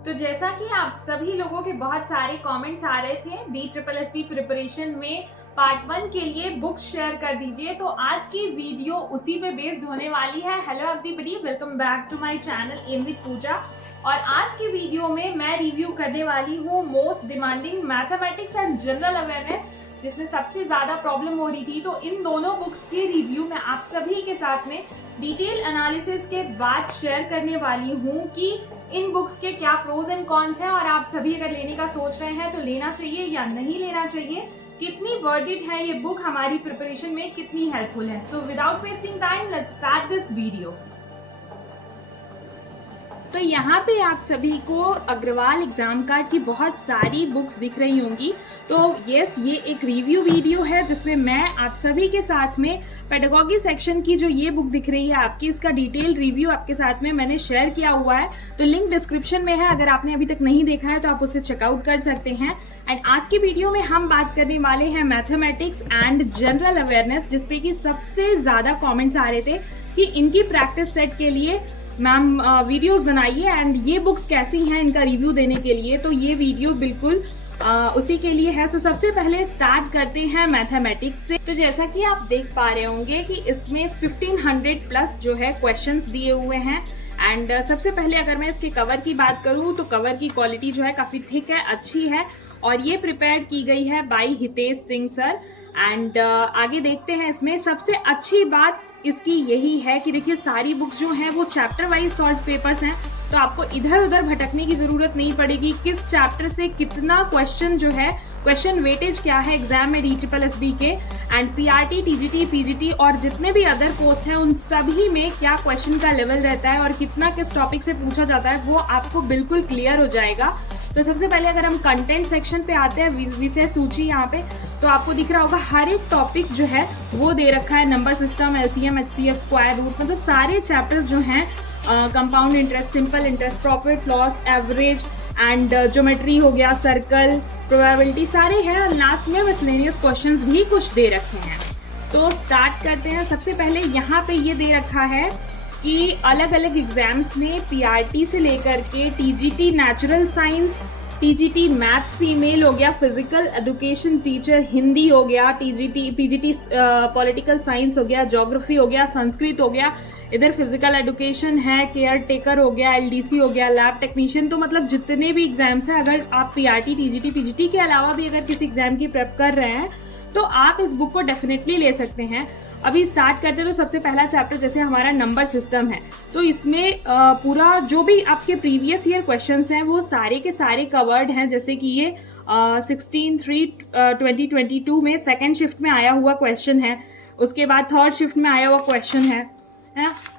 तो जैसा कि आप सभी लोगों के बहुत सारे कमेंट्स आ रहे थे DSSB प्रिपरेशन में पार्ट 1 के लिए बुक्स शेयर कर दीजिए, तो आज की वीडियो उसी पे बेस्ड होने वाली है। Hello everybody, welcome back to my channel am with Pooja. और आज की वीडियो में मैं रिव्यू करने वाली हूँ most demanding mathematics and general awareness, जिसमें सबसे ज्यादा प्रॉब्लम हो रही थी। तो इन दोनों बुक्स के रिव्यू मैं आप सभी के साथ में डिटेल एनालिसिस के बाद शेयर करने वाली हूँ कि इन बुक्स के क्या प्रोज एंड कॉन्स हैं, और आप सभी अगर लेने का सोच रहे हैं तो लेना चाहिए या नहीं लेना चाहिए, कितनी वर्थ इट है ये बुक हमारी प्रिपरेशन में, कितनी हेल्पफुल है। So without wasting time let's start this video. तो यहाँ पे आप सभी को अग्रवाल एग्जाम कार्ड की बहुत सारी बुक्स दिख रही होंगी। तो यस, ये एक रिव्यू वीडियो है जिसमें मैं आप सभी के साथ में पेडागॉजी सेक्शन की जो ये बुक दिख रही है आपकी, इसका डिटेल रिव्यू आपके साथ में मैंने शेयर किया हुआ है। तो लिंक डिस्क्रिप्शन में है, अगर आपने अभी तक नहीं देखा है तो आप उसे चेकआउट कर सकते हैं। एंड आज की वीडियो में हम बात करने वाले हैं मैथमेटिक्स एंड जनरल अवेयरनेस, जिसपे कि सबसे ज्यादा कॉमेंट्स आ रहे थे कि इनकी प्रैक्टिस सेट के लिए मैम वीडियोस बनाइए एंड ये बुक्स कैसी हैं इनका रिव्यू देने के लिए। तो ये वीडियो बिल्कुल उसी के लिए है। तो सबसे पहले स्टार्ट करते हैं मैथमेटिक्स से। तो जैसा कि आप देख पा रहे होंगे कि इसमें 1500 प्लस जो है क्वेश्चंस दिए हुए हैं। एंड सबसे पहले अगर मैं इसके कवर की बात करूं तो कवर की क्वालिटी जो है काफी थिक है, अच्छी है, और ये प्रिपेयर की गई है by Hitesh Singh sir. And आगे देखते हैं। इसमें सबसे अच्छी बात इसकी यही है कि देखिए सारी बुक्स जो हैं वो चैप्टर वाइज सॉल्व पेपर्स हैं, तो आपको इधर उधर भटकने की जरूरत नहीं पड़ेगी। किस चैप्टर से कितना क्वेश्चन जो है, क्वेश्चन वेटेज क्या है एग्जाम में DSSB के, एंड PRT, TGT, PGT और जितने भी अदर पोस्ट हैं उन सभी में क्या क्वेश्चन का लेवल रहता है और कितना किस टॉपिक से पूछा जाता है, वो आपको बिल्कुल क्लियर हो जाएगा। तो सबसे पहले अगर हम कंटेंट सेक्शन पे आते हैं, विषय सूची यहाँ पे, तो आपको दिख रहा होगा हर एक टॉपिक जो है वो दे रखा है। Number system, LCM, HCF, square root, मतलब सारे चैप्टर्स जो हैं, compound interest, simple interest, profit loss, average and geometry हो गया, सर्कल, प्रोबेबिलिटी, सारे हैं। और लास्ट में मिसलेनियस क्वेश्चंस भी कुछ दे रखे हैं। तो स्टार्ट करते हैं। सबसे पहले यहाँ पे ये दे रखा है कि अलग अलग एग्जाम्स में PRT से लेकर के TGT natural science, TGT maths female हो गया, फिजिकल एजुकेशन टीचर हिंदी हो गया, PGT पॉलिटिकल साइंस हो गया, ज्योग्राफी हो गया, संस्कृत हो गया, इधर फिजिकल एजुकेशन है, केयर टेकर हो गया, LDC हो गया, लैब टेक्नीशियन। तो मतलब जितने भी एग्जाम्स हैं, अगर आप PRT, TGT, PGT के अलावा भी अगर किसी एग्जाम की प्रेप कर रहे हैं तो आप इस बुक को डेफिनेटली ले सकते हैं। अभी स्टार्ट करते हैं। तो सबसे पहला चैप्टर जैसे हमारा नंबर सिस्टम है, तो इसमें पूरा जो भी आपके प्रीवियस ईयर क्वेश्चंस हैं वो सारे के सारे कवर्ड हैं। जैसे कि ये 16/3/2022 में सेकेंड शिफ्ट में आया हुआ क्वेश्चन है, उसके बाद थर्ड शिफ्ट में आया हुआ क्वेश्चन है।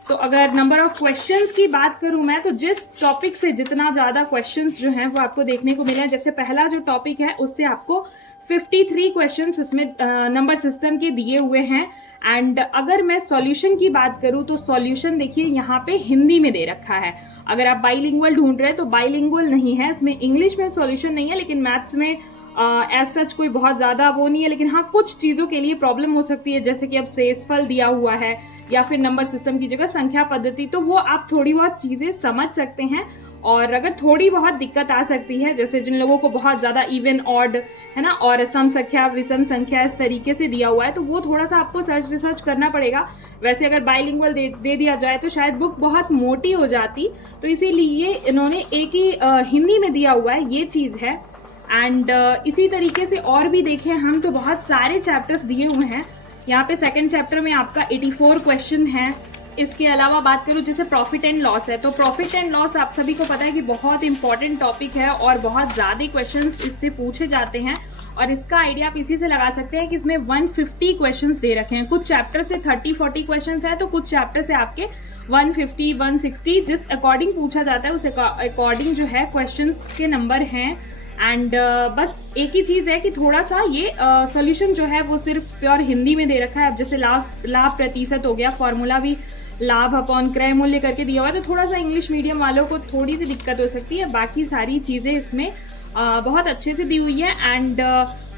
तो अगर नंबर ऑफ क्वेश्चंस की बात करूं मैं, तो जिस टॉपिक से जितना ज़्यादा क्वेश्चंस जो हैं वो आपको देखने को मिले हैं। जैसे पहला जो टॉपिक है उससे आपको 53 क्वेश्चंस इसमें नंबर सिस्टम के दिए हुए हैं। एंड अगर मैं सॉल्यूशन की बात करूं तो सॉल्यूशन देखिए यहाँ पे हिंदी में दे रखा है। अगर आप बाइलिंगुअल ढूंढ रहे हैं तो बाइलिंगुअल नहीं है, इसमें इंग्लिश में सॉल्यूशन नहीं है, लेकिन मैथ्स में एज सच कोई बहुत ज़्यादा वो नहीं है। लेकिन हाँ, कुछ चीज़ों के लिए प्रॉब्लम हो सकती है, जैसे कि अब शेषफल दिया हुआ है या फिर नंबर सिस्टम की जगह संख्या पद्धति, तो वो आप थोड़ी बहुत चीज़ें समझ सकते हैं। और अगर थोड़ी बहुत दिक्कत आ सकती है, जैसे जिन लोगों को बहुत ज़्यादा इवन ऑड है ना, और सम संख्या, विषम संख्या इस तरीके से दिया हुआ है, तो वो थोड़ा सा आपको रिसर्च करना पड़ेगा। वैसे अगर बाइलिंगुअल दे दिया जाए तो शायद बुक बहुत मोटी हो जाती, तो इसीलिए इन्होंने एक ही हिंदी में दिया हुआ है, ये चीज़ है। एंड इसी तरीके से और भी देखें हम तो बहुत सारे चैप्टर्स दिए हुए हैं। यहाँ पे सेकेंड चैप्टर में आपका 84 क्वेश्चन है। इसके अलावा बात करूँ जैसे प्रॉफिट एंड लॉस है, तो प्रॉफिट एंड लॉस आप सभी को पता है कि बहुत इंपॉर्टेंट टॉपिक है और बहुत ज़्यादा क्वेश्चंस इससे पूछे जाते हैं। और इसका आइडिया आप इसी से लगा सकते हैं कि इसमें 150 क्वेश्चंस दे रखे हैं। कुछ चैप्टर से 30-40 क्वेश्चंस है, तो कुछ चैप्टर से आपके 150-160, जिस अकॉर्डिंग पूछा जाता है उस अकॉर्डिंग जो है क्वेश्चंस के नंबर हैं। एंड बस एक ही चीज़ है कि थोड़ा सा ये सॉल्यूशन जो है वो सिर्फ प्योर हिंदी में दे रखा है। अब जैसे लाभ प्रतिशत हो गया, फॉर्मूला भी लाभ अपॉन क्रय मूल्य करके दिया हुआ है, तो थोड़ा सा इंग्लिश मीडियम वालों को थोड़ी सी दिक्कत हो सकती है। बाकी सारी चीज़ें इसमें बहुत अच्छे से दी हुई है। एंड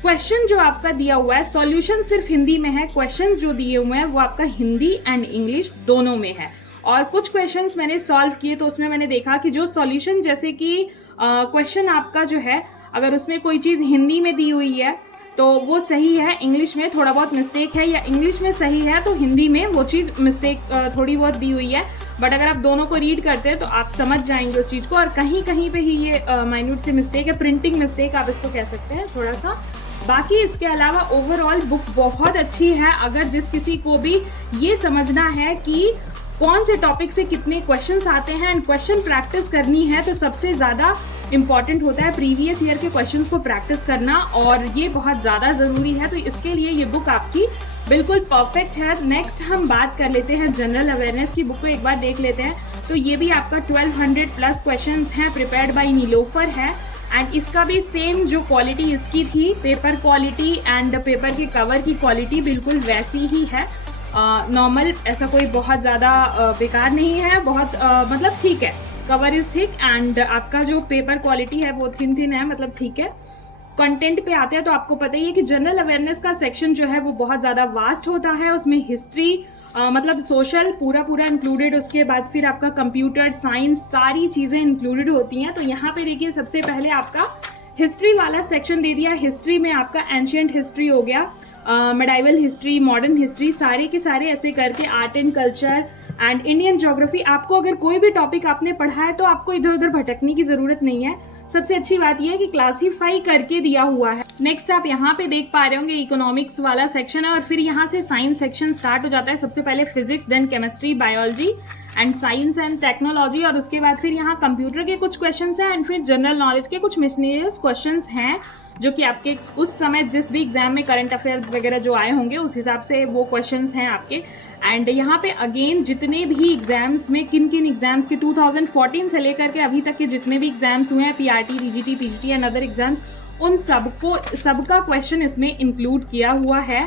क्वेश्चन जो आपका दिया हुआ है, सॉल्यूशन सिर्फ हिंदी में है, क्वेश्चन जो दिए हुए हैं वो आपका हिंदी एंड इंग्लिश दोनों में है। और कुछ क्वेश्चंस मैंने सॉल्व किए तो उसमें मैंने देखा कि जो सॉल्यूशन, जैसे कि क्वेश्चन आपका जो है अगर उसमें कोई चीज़ हिंदी में दी हुई है तो वो सही है, इंग्लिश में थोड़ा बहुत मिस्टेक है, या इंग्लिश में सही है तो हिंदी में वो चीज़ मिस्टेक थोड़ी बहुत दी हुई है। बट अगर आप दोनों को रीड करते हैं तो आप समझ जाएंगे उस चीज़ को, और कहीं कहीं पे ही ये माइन्यूट सी मिस्टेक है, प्रिंटिंग मिस्टेक आप इसको कह सकते हैं थोड़ा सा। बाकी इसके अलावा ओवरऑल बुक बहुत अच्छी है। अगर जिस किसी को भी ये समझना है कि कौन से टॉपिक से कितने क्वेश्चंस आते हैं एंड क्वेश्चन प्रैक्टिस करनी है, तो सबसे ज़्यादा इंपॉर्टेंट होता है प्रीवियस ईयर के क्वेश्चंस को प्रैक्टिस करना, और ये बहुत ज़्यादा ज़रूरी है। तो इसके लिए ये बुक आपकी बिल्कुल परफेक्ट है। नेक्स्ट हम बात कर लेते हैं जनरल अवेयरनेस की। बुक को एक बार देख लेते हैं। तो ये भी आपका 1200 प्लस क्वेश्चन हैं, प्रिपेयर्ड बाई नीलोफर है। एंड इसका भी सेम जो क्वालिटी इसकी थी, पेपर क्वालिटी एंड पेपर के कवर की क्वालिटी बिल्कुल वैसी ही है, नॉर्मल, ऐसा कोई बहुत ज़्यादा बेकार नहीं है, बहुत मतलब ठीक है। कवर इज थिक एंड आपका जो पेपर क्वालिटी है वो थिन है, मतलब ठीक है। कंटेंट पे आते हैं तो आपको पता ही है कि जनरल अवेयरनेस का सेक्शन जो है वो बहुत ज़्यादा वास्ट होता है। उसमें हिस्ट्री मतलब सोशल पूरा इंक्लूडेड, उसके बाद फिर आपका कंप्यूटर साइंस सारी चीज़ें इंक्लूडेड होती हैं। तो यहाँ पे देखिए सबसे पहले आपका हिस्ट्री वाला सेक्शन दे दिया। हिस्ट्री में आपका एंशिएंट हिस्ट्री हो गया, मेडाइवल हिस्ट्री, मॉडर्न हिस्ट्री, सारे के सारे ऐसे करके art and culture and Indian geography. आपको अगर कोई भी टॉपिक आपने पढ़ा है तो आपको इधर उधर भटकने की जरूरत नहीं है। सबसे अच्छी बात यह है कि क्लासीफाई करके दिया हुआ है। नेक्स्ट आप यहाँ पे देख पा रहे होंगे इकोनॉमिक्स वाला सेक्शन है, और फिर यहाँ से साइंस सेक्शन स्टार्ट हो जाता है। सबसे पहले physics, then chemistry, biology and science and technology, और उसके बाद फिर यहाँ कंप्यूटर के कुछ क्वेश्चंस हैं एंड फिर जनरल नॉलेज के कुछ मिसलेनियस क्वेश्चंस हैं, जो कि आपके उस समय जिस भी एग्जाम में करंट अफेयर वगैरह जो आए होंगे उस हिसाब से वो क्वेश्चंस हैं आपके। एंड यहाँ पे अगेन जितने भी एग्जाम्स में किन किन एग्जाम्स की 2014 से लेकर के अभी तक के जितने भी एग्जाम्स हुए हैं, PRT, TGT, PGT and other exams, उन सबका क्वेश्चन इसमें इंक्लूड किया हुआ है।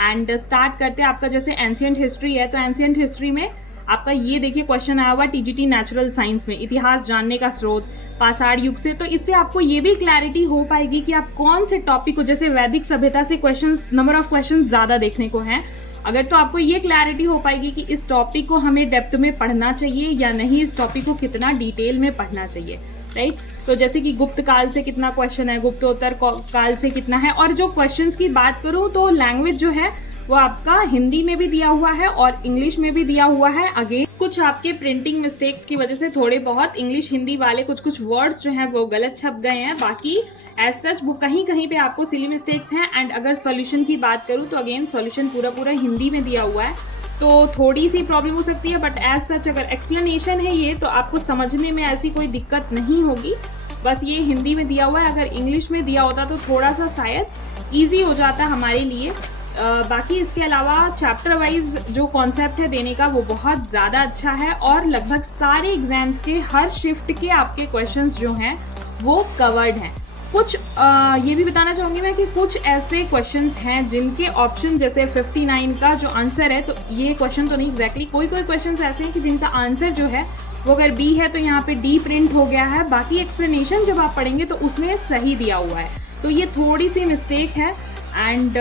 एंड स्टार्ट करते हैं आपका, जैसे एंशिएंट हिस्ट्री है तो एंशिएंट हिस्ट्री में आपका ये देखिए क्वेश्चन आया हुआ टीजीटी नेचुरल साइंस में, इतिहास जानने का स्रोत पाषाण युग से। तो इससे आपको ये भी क्लैरिटी हो पाएगी कि आप कौन से टॉपिक को, जैसे वैदिक सभ्यता से क्वेश्चंस, नंबर ऑफ क्वेश्चंस ज्यादा देखने को हैं, अगर तो आपको ये क्लैरिटी हो पाएगी कि इस टॉपिक को हमें डेप्थ में पढ़ना चाहिए या नहीं, इस टॉपिक को कितना डिटेल में पढ़ना चाहिए, राइट। तो जैसे कि गुप्त काल से कितना क्वेश्चन है, गुप्तोत्तर काल से कितना है, और जो क्वेश्चंस की बात करूं तो लैंग्वेज जो है वो आपका हिंदी में भी दिया हुआ है और इंग्लिश में भी दिया हुआ है। अगेन कुछ आपके प्रिंटिंग मिस्टेक्स की वजह से थोड़े बहुत इंग्लिश हिंदी वाले कुछ वर्ड्स जो हैं वो गलत छप गए हैं, बाकी एज सच वो कहीं कहीं पे आपको सिली मिस्टेक्स हैं। एंड अगर सॉल्यूशन की बात करूं तो अगेन सॉल्यूशन पूरा हिंदी में दिया हुआ है, तो थोड़ी सी प्रॉब्लम हो सकती है, बट एज सच अगर एक्सप्लेनेशन है ये तो आपको समझने में ऐसी कोई दिक्कत नहीं होगी। बस ये हिंदी में दिया हुआ है, अगर इंग्लिश में दिया होता तो थोड़ा सा शायद ईजी हो जाता हमारे लिए। बाकी इसके अलावा चैप्टर वाइज जो कॉन्सेप्ट है देने का वो बहुत ज़्यादा अच्छा है, और लगभग सारे एग्जाम्स के हर शिफ्ट के आपके क्वेश्चंस जो हैं वो कवर्ड हैं। कुछ ये भी बताना चाहूँगी मैं कि कुछ ऐसे क्वेश्चंस हैं जिनके ऑप्शन, जैसे 59 का जो आंसर है, तो ये क्वेश्चन तो नहीं एग्जैक्टली, कोई क्वेश्चंस ऐसे हैं कि जिनका आंसर जो है वो अगर बी है तो यहाँ पे डी प्रिंट हो गया है, बाकी एक्सप्लेनेशन जब आप पढ़ेंगे तो उसमें सही दिया हुआ है, तो ये थोड़ी सी मिस्टेक है। एंड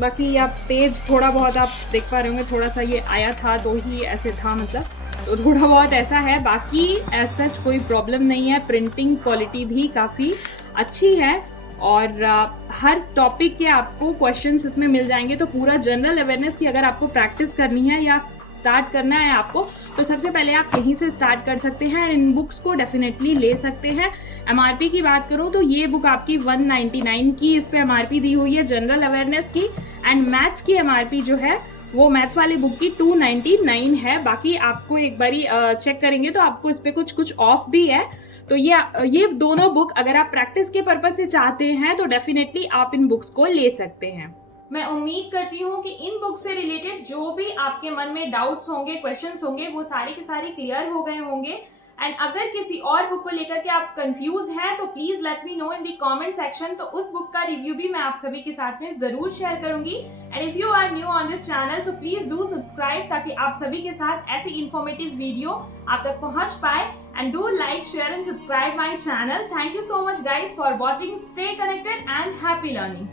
बाकी आप पेज थोड़ा बहुत आप देख पा रहे होंगे, थोड़ा सा ये आया था तो ही ऐसे था, मतलब तो थोड़ा बहुत ऐसा है, बाकी एज सच कोई प्रॉब्लम नहीं है। प्रिंटिंग क्वालिटी भी काफ़ी अच्छी है, और हर टॉपिक के आपको क्वेश्चंस इसमें मिल जाएंगे। तो पूरा जनरल अवेयरनेस की अगर आपको प्रैक्टिस करनी है या स्टार्ट करना है आपको, तो सबसे पहले आप यहीं से स्टार्ट कर सकते हैं। इन बुक्स को डेफिनेटली ले सकते हैं। एमआरपी की बात करूं तो ये बुक आपकी 199 की इस पे एमआरपी दी हुई है जनरल अवेयरनेस की, एंड मैथ्स की एमआरपी जो है वो मैथ्स वाली बुक की 299 है। बाकी आपको एक बारी चेक करेंगे तो आपको इस पे कुछ ऑफ भी है। तो ये दोनों बुक अगर आप प्रैक्टिस के पर्पज से चाहते हैं तो डेफिनेटली आप इन बुक्स को ले सकते हैं। मैं उम्मीद करती हूँ कि इन बुक से रिलेटेड जो भी आपके मन में डाउट्स होंगे, क्वेश्चंस होंगे, वो सारे के सारे क्लियर हो गए होंगे। एंड अगर किसी और बुक को लेकर के आप कंफ्यूज हैं तो please let me know in the comment section, तो उस बुक का रिव्यू भी मैं आप सभी के साथ में जरूर शेयर करूंगी। And if you are new on this channel so please do subscribe, ताकि आप सभी के साथ ऐसी इंफॉर्मेटिव वीडियो आप तक पहुंच पाए। And do like, share and subscribe my channel. Thank you so much guys for watching. Stay connected and happy learning.